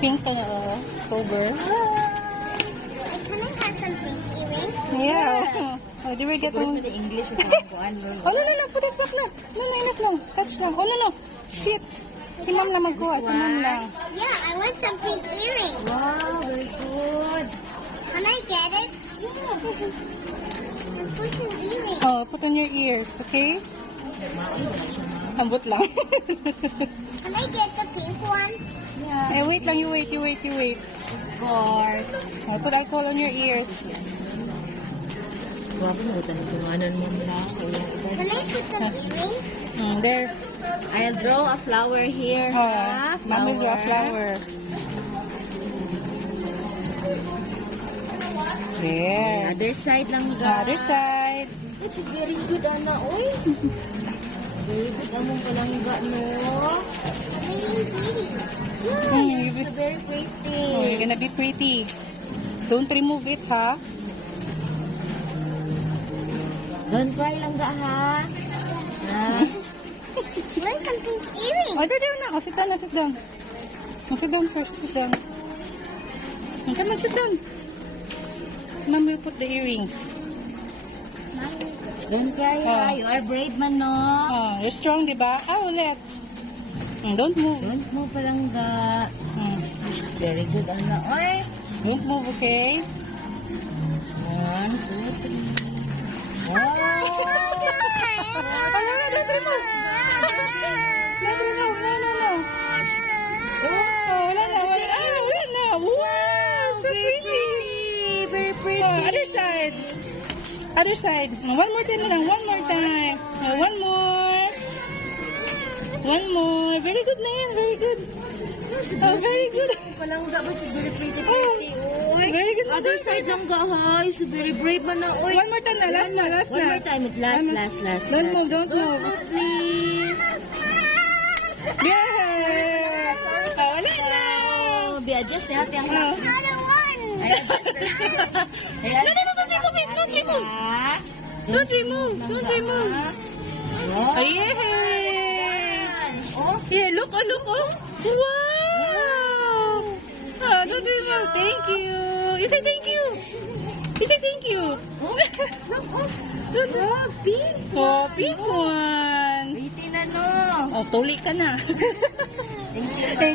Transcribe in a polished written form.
Pink cover. Can I have some pink earrings? Yeah. Oh, do we get one? the English is Oh, no. Put it back na. No, init lang. Touch lang. Oh, no. Shit. Si ma'am lang magkuha. Si ma'am lang. Yeah, I want some pink earrings. Wow, very good. Can I get it? Yes. Put some earrings. Oh, put on your ears, okay? Ambot lang. Can I get the pink one? Yeah. Wait lang. You wait. Of course. Oh, put alcohol on your ears. Guwapo mo ito mo lang. Can I put some earrings? There. I'll draw a flower here. Oh, ma'am will draw a flower. There. Other side lang ga. Other side. It's very good, Ana. Oy. Very good among palangga, no? Mm, It's very pretty. Oh, you're gonna be pretty. Don't remove it, ha? Don't cry lang ga, ha? Ha? Where's some pink earrings? Oh, there na. Oh, sit down. Oh, sit down first. Sit down. Come on, sit down. Mom will put the earrings. Don't cry, ha? Oh. You are brave man, no? Oh, you're strong, diba? Ulit. Don't move. Don't move palangga. Very good, Ana. Oy. Don't move, okay? 1, 2, 3. Wow. Don't remove. No. Oh, wala na. Wow, so pretty. Very pretty. Oh, other side. One more time lang. One more. Very good na yan. Very good. Oh, very good. Palangga ba si very pretty, Oh, Oy. very good. Other side lang ga, ha? Is very brave man na. Oy. One more time na. Last na. One more time. Last. Don't move. Don't move, please. Yes. Oh, wala na. Oh, be-adjust na natin ang Another one. Don't remove. Oh, yeah. Oh, Yeah, look. Wow. Oh, don't remove. Thank you. You say thank you. pink. Oh, pink one. Pretty na, no? Oh, tuli ka na. Thank you.